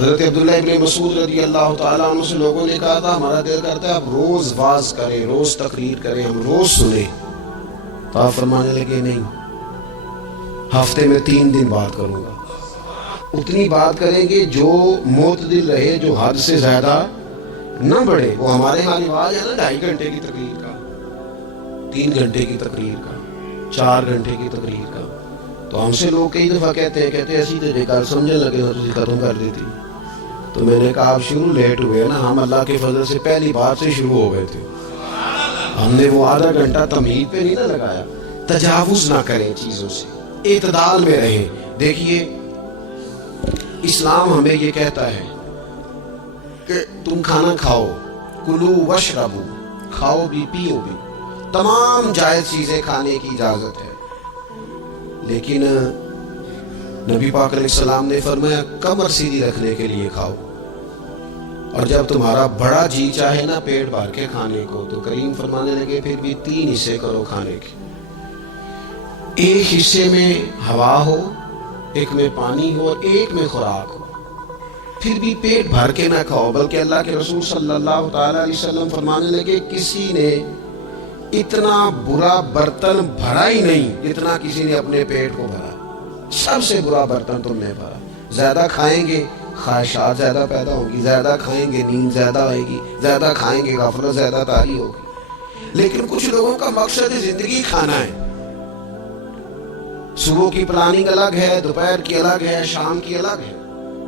حضرت عبداللہ ابن مسعود رضی اللہ تعالیٰ عنہ سے لوگوں نے کہا تھا ہمارا دل کرتا ہے آپ روز واز کریں، روز تقریر کریں، ہم روز سنیں. تو آپ فرمانے لگے نہیں، ہفتے میں 3 دن بات کروں گا. اتنی بات کریں گے جو معتدل رہے، جو حد سے زیادہ نہ بڑھے. وہ ہمارے ہاں رواج ہے نا 2.5 گھنٹے کی تقریر کا، 3 گھنٹے کی تقریر کا، 4 گھنٹے کی تقریر کا. تو ہم سے لوگ کئی دفعہ کہتے ہیں ایسی تو بیکار سمجھنے لگے تو تھی ختم کر دیتی. تو میں نے کہا آپ شروع لیٹ ہوئے نا، ہم اللہ کے فضل سے پہلی بات سے شروع ہو گئے تھے. ہم نے وہ آدھا گھنٹہ تمہید پہ نہیں نہ لگایا. تجاوز نہ کریں چیزوں سے، اعتدال میں رہیں. دیکھیے اسلام ہمیں یہ کہتا ہے کہ تم کھانا کھاؤ، کلو وشربو، کھاؤ بھی پیو بھی، تمام جائز چیزیں کھانے کی اجازت ہے. لیکن نبی پاک علیہ السلام نے فرمایا کمر سیدھی رکھنے کے لیے کھاؤ. اور جب تمہارا بڑا جی چاہے نا پیٹ بھر کے کھانے کو، تو کریم فرمانے لگے پھر بھی 3 حصے کرو کھانے کے. ایک حصے میں ہوا ہو، ایک میں پانی ہو، اور ایک میں خوراک ہو. پھر بھی پیٹ بھر کے نہ کھاؤ. بلکہ اللہ کے رسول صلی اللہ تعالیٰ علیہ وسلم فرمانے لگے کسی نے اتنا برا برتن بھرا ہی نہیں جتنا کسی نے اپنے پیٹ کو بھرا. سب سے برا برتن تم نے بھرا. زیادہ کھائیں گے خواہشات زیادہ پیدا ہوگی، زیادہ کھائیں گے نیند زیادہ آئے گی، زیادہ کھائیں گے غفلت زیادہ طاری ہوگی. لیکن کچھ لوگوں کا مقصد زندگی کھانا ہے. صبح کی پلاننگ الگ ہے، دوپہر کی الگ ہے، شام کی الگ ہے.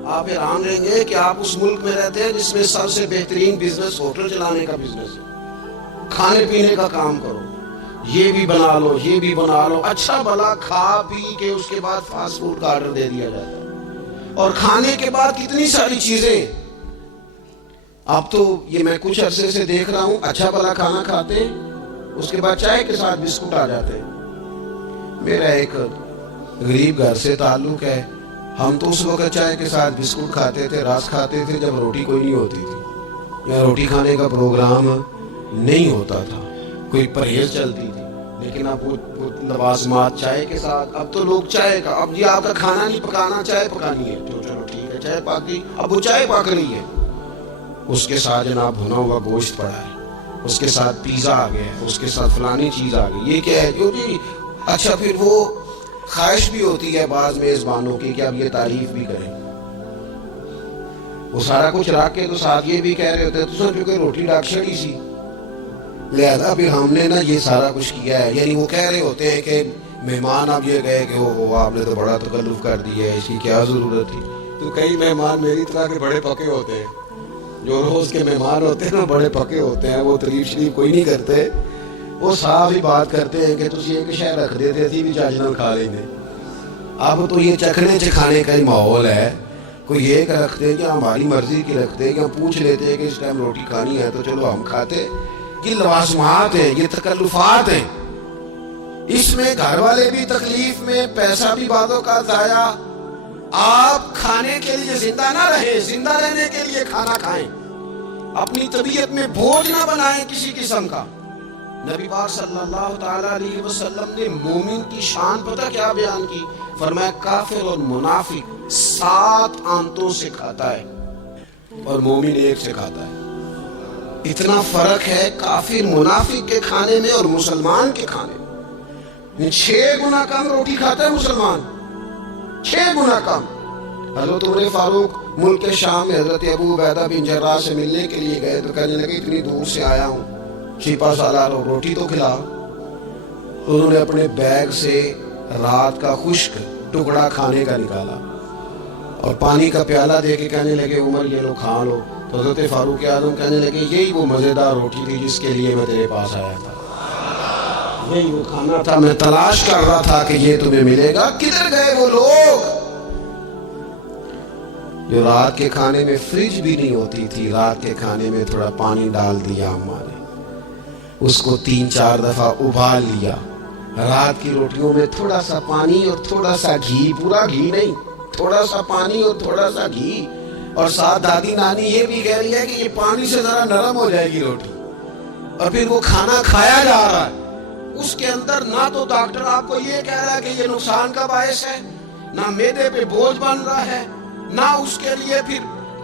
آپ حیران رہیں گے کہ آپ اس ملک میں رہتے ہیں جس میں سب سے بہترین بزنس ہوٹل چلانے کا بزنس ہے. کھانے پینے کا کام کرو، یہ بھی بنا لو، یہ بھی بنا لو، اچھا بھلا کھا پی کے اس کے بعد فاسٹ فوڈ کا آرڈر دے دیا جاتا ہے. اور کھانے کے بعد کتنی ساری چیزیں. اب تو یہ میں کچھ عرصے سے دیکھ رہا ہوں اچھا بھلا کھانا کھاتے ہیں، اس کے بعد چائے کے ساتھ بسکٹ آ جاتے ہیں. میرا ایک غریب گھر سے تعلق ہے. ہم تو اس وقت چائے کے ساتھ بسکٹ کھاتے تھے، رس کھاتے تھے جب روٹی کوئی نہیں ہوتی تھی یا روٹی کھانے کا پروگرام نہیں ہوتا تھا، کوئی پرہیز چلتی تھی. لیکن اب وہ لوازمات چائے کے ساتھ. اب تو لوگ چائے کا، اب جی آپ کا کھانا نہیں پکانا، چائے پکانی ہے، چلو ٹھیک ہے چائے پک گئی. اب وہ چائے پک رہی ہے، اس کے ساتھ جناب بھنا ہوا گوشت پڑا ہے، اس کے ساتھ پیزا آ گیا ہے، اس کے ساتھ فلانی چیز آ گئی. یہ کیا ہے جو جی. اچھا پھر وہ خواہش بھی ہوتی ہے بعض میزبانوں کی کہ اب یہ تعریف بھی کریں. وہ سارا کچھ رکھ کے تو ساتھ یہ بھی کہہ رہے ہوتے ہیں تو سمجھو کہ روٹی ڈاک چھڑی سی، لہذا پھر ہم نے نا یہ سارا کچھ کیا ہے. یعنی وہ کہہ رہے ہوتے ہیں کہ مہمان اب یہ گئے کہ وہ آپ نے تو بڑا تکلف کر دیا ہے، اس کی کیا ضرورت تھی. تو کئی مہمان میری طرح کے بڑے پکے ہوتے ہیں، جو روز کے مہمان ہوتے ہیں نا بڑے پکے ہوتے ہیں، وہ تعریف شریف کوئی نہیں کرتے. وہ صاف ہی بات کرتے ہیں کہ تسی ایک شے رکھ دیتے تھی بھی چاچ نال کھا لیں گے. اب تو یہ چکھنے چکھانے کا ہی ماحول ہے. کوئی ایک رکھتے کہ ہماری مرضی کی رکھتے کہ ہم پوچھ لیتے کہ اس ٹائم روٹی کھانی ہے تو چلو ہم کھاتے. یہ لوازمات ہیں، یہ تکلفات ہیں. اس میں گھر والے بھی تکلیف میں، پیسہ بھی بعدوں کا ضائع. آپ کھانے کے لیے زندہ نہ رہیں، زندہ رہنے کے لیے کھانا کھائیں. اپنی طبیعت میں بوجھ نہ بنائیں کسی قسم کا. نبی پاک صلی اللہ تعالیٰ علیہ وسلم نے مومن کی شان پتہ کیا بیان کی؟ فرمایا کافر اور منافق 7 آنتوں سے کھاتا ہے اور مومن 1 سے کھاتا ہے. اتنا فرق ہے کافر منافق کے کھانے میں اور مسلمان کے کھانے میں. 6 گنا کم روٹی کھاتا ہے مسلمان، 6 گنا کم. حضرت عمر فاروق ملک شام میں حضرت ابو عبیدہ بن جراح سے ملنے کے لیے گئے تو کہنے لگے اتنی دور سے آیا ہوں، چھپا سالار روٹی تو کھلا. انہوں نے اپنے بیگ سے رات کا خشک ٹکڑا کھانے کا نکالا اور پانی کا پیالہ دے کے کہنے لگے عمر یہ لو کھا لو. تو حضرت فاروق اعظم کہنے لگے یہی وہ مزیدار روٹی تھی جس کے لیے میں تیرے پاس آیا تھا، یہی وہ کھانا تھا، میں تلاش کر رہا تھا کہ یہ تمہیں ملے گا. کدھر گئے وہ لوگ جو رات کے کھانے میں فریج بھی نہیں ہوتی تھی، رات کے کھانے میں تھوڑا پانی ڈال دیا اماں نے، اس کو 3-4 دفعہ ابال لیا. رات کی روٹیوں میں تھوڑا سا پانی اور تھوڑا سا گھی، پورا گھی نہیں، تھوڑا سا پانی اور تھوڑا سا گھی. اور ساتھ دادی نانی یہ بھی کہہ رہی ہے کہ یہ پانی سے ذرا نرم ہو جائے گی روٹی. اور پھر وہ کھانا کھایا جا رہا ہے، اس کے اندر نہ تو ڈاکٹر آپ کو یہ کہہ رہا ہے کہ یہ نقصان کا باعث ہے، نہ معدے پہ بوجھ بن رہا ہے، نہ اس کے لیے پھر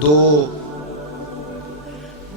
2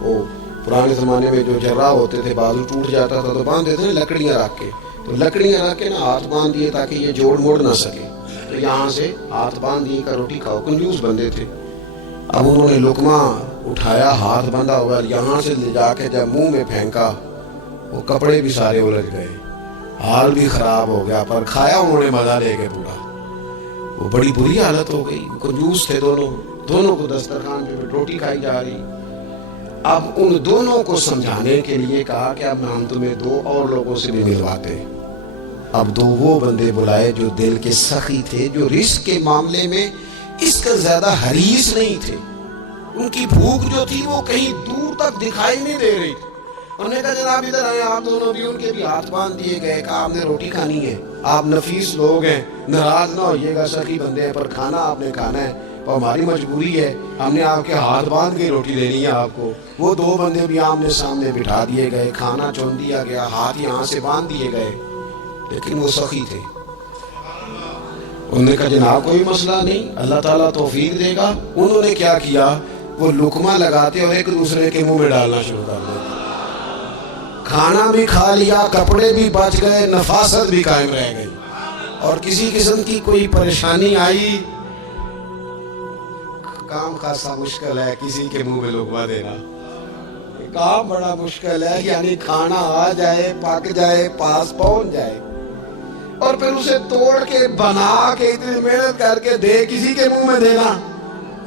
وہ پرانے زمانے میں جو جراح ہوتے تھے بازو ٹوٹ جاتا تھا تو باندھ دیتے نا لکڑیاں رکھ کے، تو لکڑیاں رکھ کے نا ہاتھ باندھ دیے تاکہ یہ جوڑ موڑ نہ سکے، تو یہاں سے ہاتھ باندھ دیے کا روٹی کھاؤ، کنجوس بندے تھے۔ اب انہوں نے لقمہ اٹھایا، ہاتھ بندھا ہوا، یہاں سے لے جا کے جب منہ میں پھینکا وہ کپڑے بھی سارے الجھ گئے، حال بھی خراب ہو گیا، پر کھایا انہوں نے مزہ لے کے پورا۔ وہ بڑی بری حالت ہو گئی، کنجوس تھے دونوں کو دسترخوان پہ روٹی کھائی جا رہی۔ اب ان دونوں کو سمجھانے کے لیے کہا کہ اب ہم تمہیں دو اور لوگوں سے بھی ملواتے۔ اب دو وہ بندے بلائے جو دل کے سخی تھے، جو رزق کے معاملے میں اس کا زیادہ حریص نہیں تھے، ان کی بھوک جو تھی وہ کہیں دور تک دکھائی نہیں دے رہی تھی۔ انہوں نے کہا جناب ادھر آئے آپ دونوں بھی، ان کے بھی ہاتھ باندھ دیے گئے، کہا آپ نے روٹی کھانی ہے، آپ نفیس لوگ ہیں، ناراض نہ ہوئیے گا، سخی بندے ہیں، پر کھانا آپ نے کھانا ہے، اور ہماری مجبوری ہے، ہم نے آپ کے ہاتھ باندھ کے روٹی دینی ہے آپ کو۔ وہ دو بندے بھی آمنے سامنے بٹھا دیے گئے، کھانا چون دیا گیا، ہاتھ یہاں سے باندھ دیے گئے، لیکن وہ سخی تھے۔ انہوں نے کہا جناب کوئی مسئلہ نہیں، اللہ تعالیٰ توفیق دے گا۔ انہوں نے کیا کیا، وہ لقمہ لگاتے اور ایک دوسرے کے منہ میں ڈالنا شروع کر دیا، کھانا بھی کھا لیا، کپڑے بھی بچ گئے، نفاست بھی قائم رہ گئی، اور کسی قسم کی کوئی پریشانی آئی، کام خاصا مشکل ہے کسی کے منہ میں لقمہ دینا، کام بڑا مشکل ہے، یعنی کھانا آ جائے، پک جائے، پاس پہنچ جائے، اور پھر اسے توڑ کے بنا کے اتنی محنت کر کے دے کسی کے منہ میں دینا۔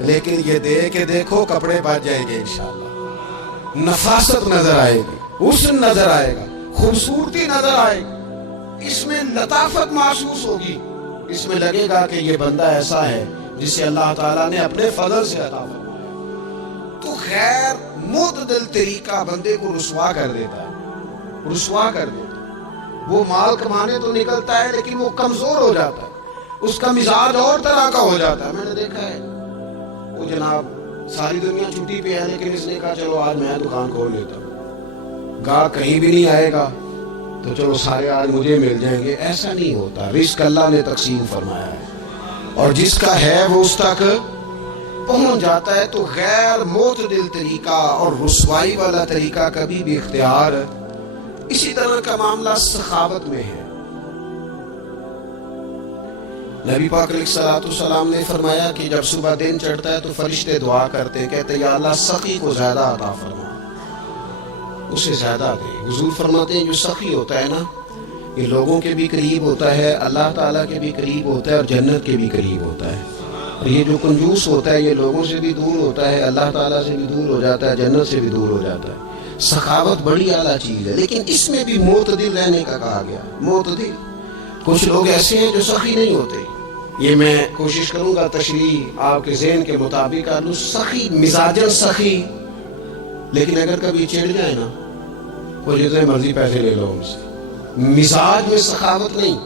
لیکن یہ دے کے دیکھو کپڑے بچ جائیں گے انشاءاللہ، نفاست نظر آئے گی، حسن نظر آئے گا، خوبصورتی نظر آئے گی، اس میں لطافت محسوس ہوگی، اس میں لگے گا کہ یہ بندہ ایسا ہے جسے اللہ تعالیٰ نے اپنے فضل سے عطا فرمایا۔ تو غیر معتدل طریقہ بندے کو رسوا کر دیتا ہے، رسوا کر دیتا ہے۔ وہ مال کمانے تو نکلتا ہے لیکن وہ کمزور ہو جاتا ہے، اس کا مزاج اور طرح کا ہو جاتا ہے۔ میں نے دیکھا ہے وہ جناب ساری دنیا چھٹی پہ ہے، لیکن اس نے کہا چلو آج میں دکان کھول لیتا ہوں، گاہ کہیں بھی نہیں آئے گا تو چلو سارے آج مجھے مل جائیں گے۔ ایسا نہیں ہوتا، رزق اللہ نے تقسیم فرمایا ہے، اور جس کا ہے وہ اس تک پہنچ جاتا ہے۔ تو غیر معتدل طریقہ اور رسوائی والا طریقہ کبھی بھی اختیار۔ اسی طرح کا معاملہ سخاوت میں ہے۔ نبی پاک علیہ الصلوۃ والسلام نے فرمایا کہ جب صبح دن چڑھتا ہے تو فرشتے دعا کرتے ہیں، کہتے ہیں یا اللہ سخی کو زیادہ عطا فرما، اسے زیادہ دے۔ حضور فرماتے ہیں جو سخی ہوتا ہے نا، یہ لوگوں کے بھی قریب ہوتا ہے، اللہ تعالیٰ کے بھی قریب ہوتا ہے، اور جنت کے بھی قریب ہوتا ہے۔ اور یہ جو کنجوس ہوتا ہے یہ لوگوں سے بھی دور ہوتا ہے، اللہ تعالیٰ سے بھی دور ہو جاتا ہے، جنت سے بھی دور ہو جاتا ہے۔ سخاوت بڑی اعلیٰ چیز ہے، لیکن اس میں بھی معتدل رہنے کا کہا گیا۔ معتدل، کچھ لوگ ایسے ہیں جو سخی نہیں ہوتے، یہ میں کوشش کروں گا تشریح آپ کے ذہن کے مطابق کر لوں۔ سخی مزاجن سخی، لیکن اگر کبھی چڑ جائے نا، وہ جتنے مرضی پیسے لے لو ان سے، مزاج میں سخاوت نہیں،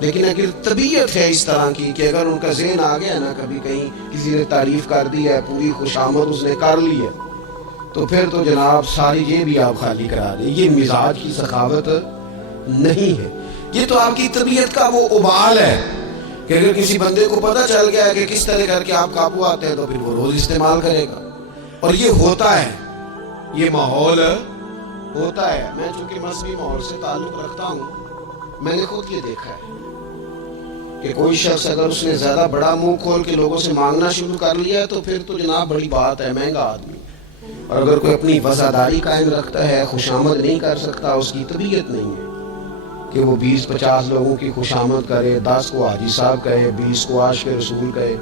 لیکن اگر طبیعت ہے اس طرح کی کہ اگر ان کا ذہن آ گیا نا، کبھی کہیں کسی نے تعریف کر دی ہے، پوری خوشامد اس نے کر لی ہے، تو پھر تو جناب ساری یہ بھی آپ خالی کرا دیں۔ یہ مزاج کی سخاوت نہیں ہے، یہ تو آپ کی طبیعت کا وہ ابال ہے کہ اگر کسی بندے کو پتہ چل گیا ہے کہ کس طرح کر کے آپ قابو آتے ہیں تو پھر وہ روز استعمال کرے گا، اور یہ ہوتا ہے، یہ ماحول ہوتا ہے۔ میں چونکہ مذہبی ماحول سے تعلق رکھتا ہوں، میں نے خود یہ دیکھا ہے کہ کوئی شخص اگر اس نے زیادہ بڑا منہ کھول کے لوگوں سے مانگنا شروع کر لیا ہے تو پھر تو جناب بڑی بات ہے، مہنگا آدمی۔ اور اگر کوئی اپنی وفاداری قائم رکھتا ہے، خوشامد نہیں کر سکتا، اس کی طبیعت نہیں ہے کہ وہ 20-50 لوگوں کی خوشامد کرے، 10 کو حاجی صاحب کہے، 20 کو عاشق رسول کہے،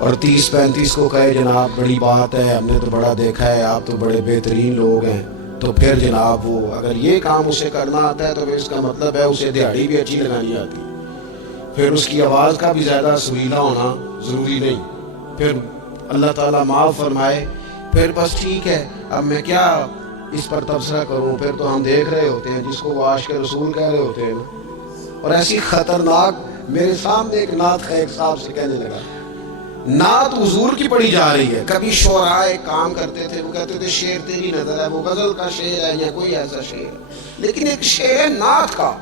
اور 30-35 کو کہے جناب بڑی بات ہے، ہم نے تو بڑا دیکھا ہے، آپ تو بڑے بہترین لوگ ہیں۔ تو پھر جناب وہ اگر یہ کام اسے کرنا آتا ہے تو پھر اس کا مطلب ہے اسے دہاڑی بھی اچھی لگانی آتی ہے، پھر اس کی آواز کا بھی زیادہ سریلا ہونا ضروری نہیں۔ پھر اللہ تعالیٰ معاف فرمائے، پھر بس ٹھیک ہے، اب میں کیا اس پر تبصرہ کروں، پھر تو ہم دیکھ رہے ہوتے ہیں جس کو وہ عاشق رسول کہہ رہے ہوتے ہیں نا۔ اور ایسی خطرناک، میرے سامنے ایک نعت خیق صاحب سے کہنے لگا، نعت حضور کی پڑھی جا رہی ہے۔ کبھی شعراء ایک کام کرتے تھے، وہ کہتے تھے شعر تیری نظر ہے، وہ غزل کا شعر ہے یا کوئی ایسا شعر ہے، لیکن ایک شعر ہے نعت کا،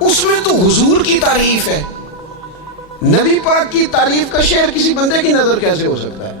اس میں تو حضور کی تعریف ہے۔ نبی پاک کی تعریف کا شعر کسی بندے کی نظر کیسے ہو سکتا ہے؟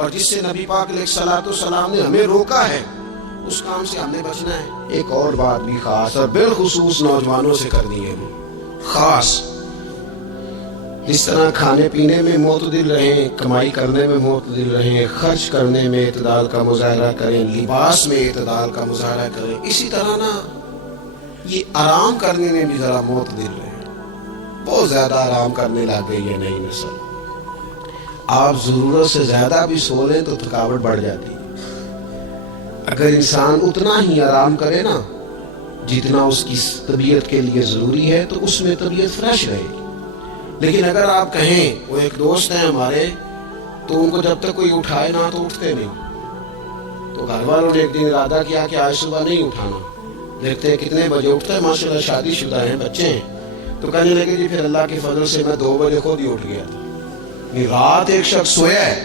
اور جس سے نبی پاک علیہ الصلوۃ والسلام نے ہمیں روکا ہے اس کام سے ہم نے بچنا ہے۔ ایک اور بات بھی خاص اور بالخصوص نوجوانوں سے کرنی ہے، خاص اس طرح کھانے پینے میں معتدل رہیں، کمائی کرنے میں معتدل رہیں، خرچ کرنے میں اعتدال کا مظاہرہ کریں، لباس میں اعتدال کا مظاہرہ کریں، اسی طرح نا یہ آرام کرنے میں بھی ذرا معتدل رہیں۔ بہت زیادہ آرام کرنے لگ گئی ہے نئی نسل، آپ ضرورت سے زیادہ بھی سو لیں تو تھکاوٹ بڑھ جاتی ہے۔ اگر انسان اتنا ہی آرام کرے نا جتنا اس کی طبیعت کے لیے ضروری ہے تو اس میں طبیعت فریش رہے گی۔ لیکن اگر آپ کہیں، وہ ایک دوست ہیں ہمارے، تو ان کو جب تک کوئی اٹھائے نہ تو اٹھتے نہیں، تو گھر والوں نے ایک دن ارادہ کیا کہ آج صبح نہیں اٹھانا، دیکھتے ہیں کتنے بجے اٹھتا ہے، ماشاءاللہ شادی شدہ ہیں، بچے ہیں، تو کہنے لگے جی پھر اللہ کے فضل سے میں 2 بجے خود ہی اٹھ گیا تھا۔ رات ایک شخص سویا ہے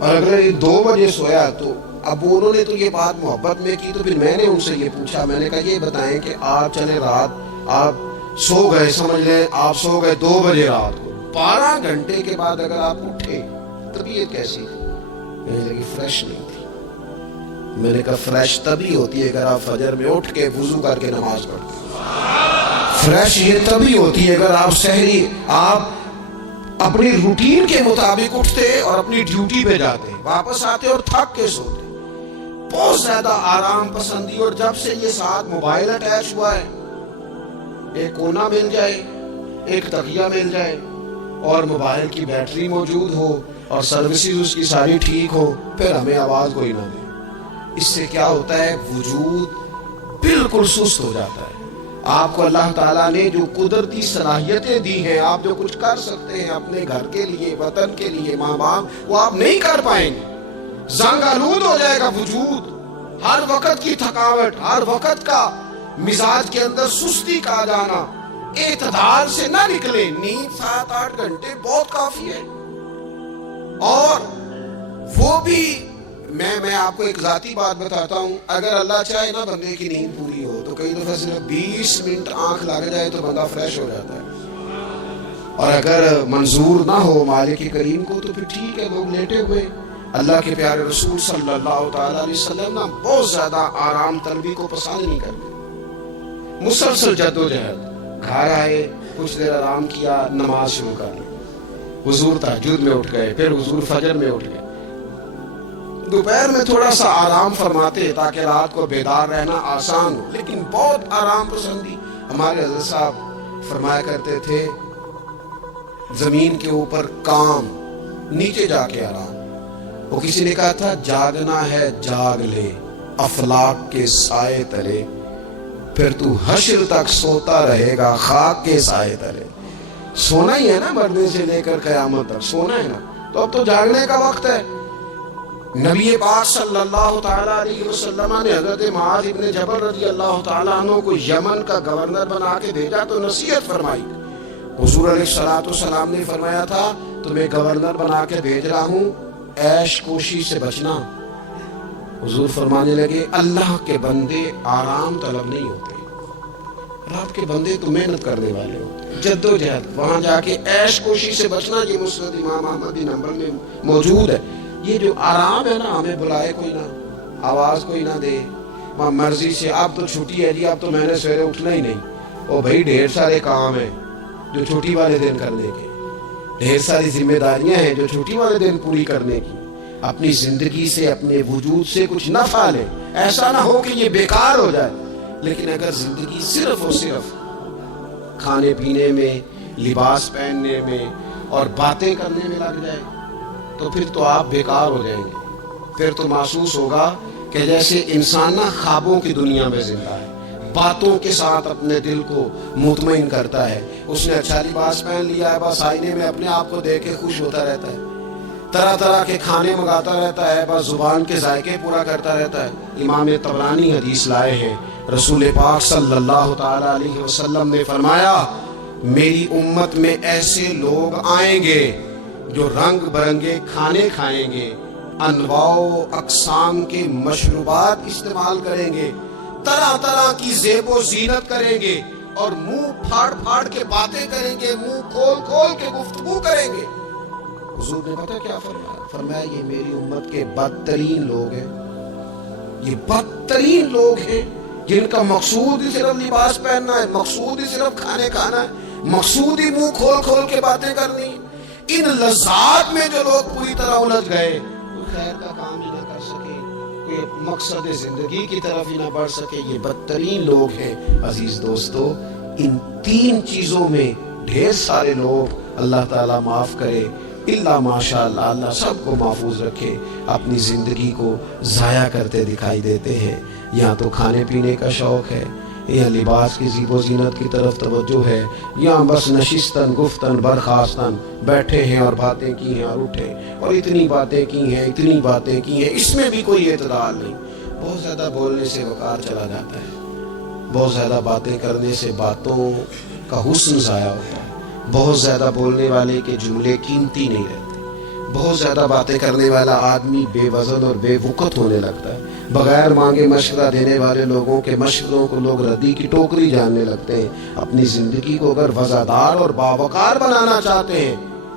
اور اگر 2 بجے سویا تو اب انہوں نے تو یہ بات محبت میں کی، تو پھر میں نے ان سے یہ پوچھا، میں نے کہا یہ بتائیں کہ آپ چلے رات آپ سو گئے، سمجھ لیں آپ سو گئے 2 بجے رات کو، 12 گھنٹے کے بعد اگر آپ اٹھے طبیعت کیسی تھی؟ میں نے کہا فریش نہیں تھی۔ میں نے کہا فریش تبھی ہوتی ہے اگر آپ فجر میں اٹھ کے وضو کر کے نماز پڑھتے، فریش یہ تبھی ہوتی ہے اگر آپ سحری آپ اپنی روٹین کے مطابق اٹھتے اور اپنی ڈیوٹی پہ جاتے، واپس آتے اور تھک کے سوتے۔ بہت زیادہ آرام پسندی، اور جب سے یہ ساتھ موبائل اٹیچ ہوا ہے، ایک کونا مل جائے، ایک تکیہ مل جائے اور موبائل کی بیٹری موجود ہو اور سروسز اس کی ساری ٹھیک ہو، پھر ہمیں آواز کوئی نہ دے۔ اس سے کیا ہوتا ہے؟ وجود بالکل سست ہو جاتا ہے۔ آپ کو اللہ تعالیٰ نے جو قدرتی صلاحیتیں دی ہیں، آپ جو کچھ کر سکتے ہیں اپنے گھر کے لیے، وطن کے لیے، ماں باپ، وہ آپ نہیں کر پائیں گے۔ زنگ آلود ہو جائے گا وجود، ہر وقت کی تھکاوٹ، ہر وقت کا مزاج کے اندر سستی کا جانا، اعتدال سے نہ نکلے۔ نیند 7-8 گھنٹے بہت کافی ہے، اور وہ بھی میں آپ کو ایک ذاتی بات بتاتا ہوں، اگر اللہ چاہے نا بندے کی نیند پوری ہو تو کئی دفعہ صرف 20 منٹ آنکھ لگ جائے تو بندہ فریش ہو جاتا ہے، اور اگر منظور نہ ہو مالک کریم کو تو پھر ٹھیک ہے، لوگ لیٹے ہوئے۔ اللہ کے پیارے رسول صلی اللہ تعالیٰ علیہ وسلم نا بہت زیادہ آرام طلبی کو پسند نہیں کرتے، مسلسل جدوجہد۔ گھر آئے، کچھ دیر آرام کیا، نماز شروع کر لی، حضور تہجد میں اٹھ گئے، پھر حضور فجر میں اٹھ گئے، دوپہر میں تھوڑا سا آرام فرماتے تاکہ رات کو بیدار رہنا آسان ہو، لیکن بہت آرام پسندی۔ ہمارے حضرت صاحب فرمایا کرتے تھے زمین کے اوپر کام، نیچے جا کے آرام۔ وہ کسی نے کہا تھا جاگنا ہے جاگ لے افلاک کے سائے تلے، پھر تو حشر تک سوتا رہے گا خاک کے سائے تلے۔ سونا ہی ہے نا، مرنے سے لے کر قیامت تک سونا ہے نا، تو اب تو جاگنے کا وقت ہے۔ نبی پاک صلی اللہ تعالیٰ علیہ وسلم نے حضرت معاذ ابن جبل رضی اللہ تعالیٰ عنہ کو یمن کا گورنر بنا کے بھیجا تو نصیحت فرمائی۔ حضور علیہ الصلوۃ والسلام نے فرمایا تھا تمہیں گورنر بنا کے بھیج رہا ہوں، عیش کوشی سے بچنا۔ حضور فرمانے لگے اللہ کے بندے آرام طلب نہیں ہوتے، رب کے بندے تو محنت کرنے والے ہوتے، جدوجہد، وہاں جا کے عیش کوشی سے بچنا۔ یہ مسند امام احمد بن حنبل میں موجود ہے۔ یہ جو آرام ہے نا، ہمیں بلائے کوئی نہ، آواز کوئی نہ دے، مرضی سے اب تو چھٹی ہے جی، اب تو میں نے سویرے اٹھنا ہی نہیں، او بھائی ڈھیر سارے کام ہیں جو چھٹی والے دن کرنے کے، ڈھیر ساری ذمہ داریاں ہیں جو چھٹی والے دن پوری کرنے کی۔ اپنی زندگی سے، اپنے وجود سے کچھ نفع لے، ایسا نہ ہو کہ یہ بیکار ہو جائے۔ لیکن اگر زندگی صرف اور صرف کھانے پینے میں، لباس پہننے میں اور باتیں کرنے میں لگ جائے تو پھر تو آپ بیکار ہو جائیں گے۔ پھر تو محسوس ہوگا کہ جیسے انسان نہ خوابوں کی دنیا میں زندہ ہے، باتوں کے ساتھ اپنے دل کو مطمئن کرتا ہے۔ اس نے اچھا لباس پہن لیا ہے، بس آئینے میں اپنے آپ کو دیکھ کے خوش ہوتا رہتا ہے، طرح طرح کے کھانے منگاتا رہتا ہے، بس زبان کے ذائقے پورا کرتا رہتا ہے۔ امام طبرانی حدیث لائے ہیں، رسول پاک صلی اللہ تعالیٰ علیہ وسلم نے فرمایا میری امت میں ایسے لوگ آئیں گے جو رنگ برنگے کھانے کھائیں گے، انواع و اقسام کے مشروبات استعمال کریں گے، طرح طرح کی زیب و زینت کریں گے، اور منہ پھاڑ پھاڑ کے باتیں کریں گے، منہ کھول کھول کے گفتگو کریں گے۔ حضور نے پتہ کیا فرمایا؟ فرمایا یہ میری امت کے بدترین لوگ ہیں، یہ بدترین لوگ ہیں جن کا مقصود ہی صرف لباس پہننا ہے، مقصود ہی صرف کھانے کھانا ہے، مقصود ہی منہ کھول کھول کے باتیں کرنی۔ ان لذات میں جو لوگ پوری طرح الجھ گئے، کوئی خیر کا کام ہی نہ کر سکے، کوئی مقصد زندگی کی طرف ہی نہ بڑھ سکے، یہ بدترین لوگ ہیں۔ عزیز دوستو، ان تین چیزوں میں ڈھیر سارے لوگ، اللہ تعالیٰ معاف کرے، اللہ ماشاءاللہ اللہ سب کو محفوظ رکھے، اپنی زندگی کو ضائع کرتے دکھائی دیتے ہیں۔ یا تو کھانے پینے کا شوق ہے، یا لباس کی زیب و زینت کی طرف توجہ ہے، یا بس نشستن گفتن برخاستن بیٹھے ہیں اور باتیں کی ہیں اور اٹھے اور اتنی باتیں کی ہیں، اتنی باتیں کی ہیں، اس میں بھی کوئی اعتدال نہیں۔ بہت زیادہ بولنے سے وقار چلا جاتا ہے، بہت زیادہ باتیں کرنے سے باتوں کا حسن ضائع ہوتا ہے، بہت زیادہ بولنے والے کے جملے قیمتی نہیں رہتے، بہت زیادہ باتیں کرنے والا آدمی بے وزن اور بے وقت ہونے لگتا ہے، بغیر مانگے مشورہ دینے والے لوگوں کے مشوروں کو لوگ ردی کی ٹوکری جاننے لگتے ہیں۔ اپنی زندگی کو اگر وزادار اور باوقار بنانا چاہتے ہیں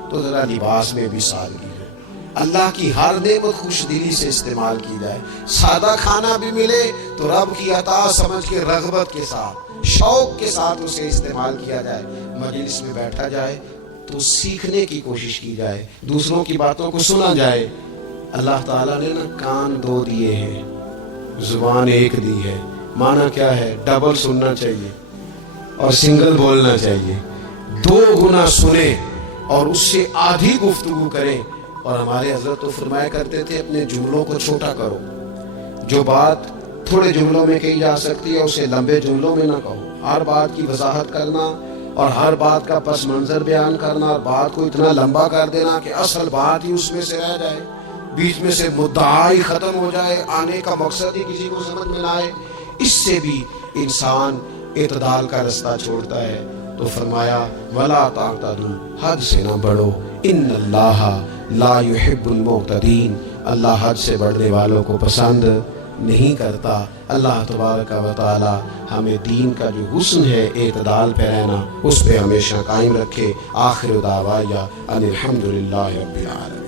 تو ذرا لباس میں بھی سادگی ہے، اللہ کی ہر نعمت خوش دلی سے استعمال کی جائے، سادہ کھانا بھی ملے تو رب کی عطا سمجھ کے رغبت کے ساتھ شوق کے ساتھ اسے استعمال کیا جائے، مجلس میں بیٹھا جائے تو سیکھنے کی کوشش کی جائے، دوسروں کی باتوں کو سنا جائے۔ اللہ تعالیٰ نے نا کان دو دیے ہیں، زبان ایک دی ہے، معنی کیا ہے؟ ڈبل سننا چاہیے اور سنگل بولنا چاہیے، دو گنا سنیں اور اس سے آدھی گفتگو کریں۔ اور ہمارے حضرت تو فرمایا کرتے تھے اپنے جملوں کو چھوٹا کرو، جو بات تھوڑے جملوں میں کہی جا سکتی ہے اسے لمبے جملوں میں نہ کہو، ہر بات کی وضاحت کرنا اور ہر بات کا پس منظر بیان کرنا اور بات کو اتنا لمبا کر دینا کہ اصل بات ہی اس میں سے رہ جائے، بیچ میں سے مدعا ہی ختم ہو جائے، آنے کا مقصد ہی کسی کو سمجھ میں نہ آئے، اس سے بھی انسان اعتدال کا رستہ چھوڑتا ہے۔ تو فرمایا وَلَا تَعْتَدُوا، حد سے نہ بڑھو، إِنَّ اللَّهَ لَا يُحِبُّ الْمُعْتَدِينَ، اللہ حد سے بڑھنے والوں کو پسند نہیں کرتا۔ اللہ تبارک و تعالی ہمیں دین کا جو حسن ہے اعتدال پہ رہنا اس پہ ہمیشہ قائم رکھے۔ آخر دعوایا ان الحمدللہ رب العالمین۔